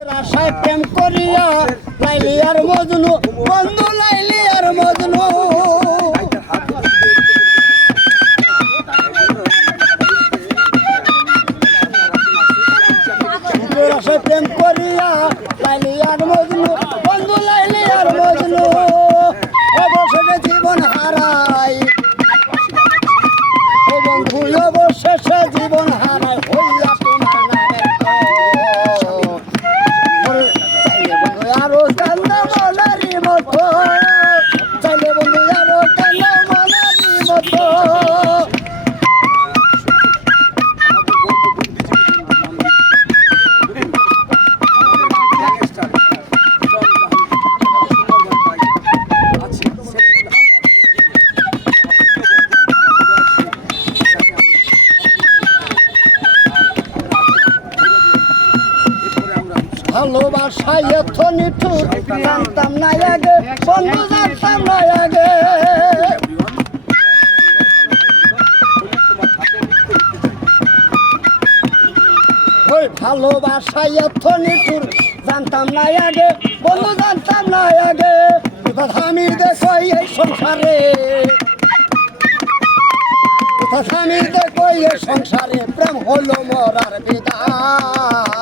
আশায় প্রেম করিয়া লাইলি আর মজনু বন্ধু লাইলি আর মজনু আশায় প্রেম করিয়া লাইলি আর মজনু বন্ধু লাইলি আর মজনু অবশেষে জীবন হারাই ও বন্ধু অবশেষে জীবন হারাই হইয়া আরো কান্না মনারি মতো চাইলে বন্ধু আরো কান্না মনারি মতো ভালোবাসায় এত নিঠুর জানতাম না আগে বন্ধু জানতাম না আগে ওই ভালোবাসায় এত নিঠুর জানতাম না আগে বন্ধু জানতাম না আগে আমি দেখো এই সংসারে আমি দেখো এই সংসারে প্রেম হলো মরার বিদায়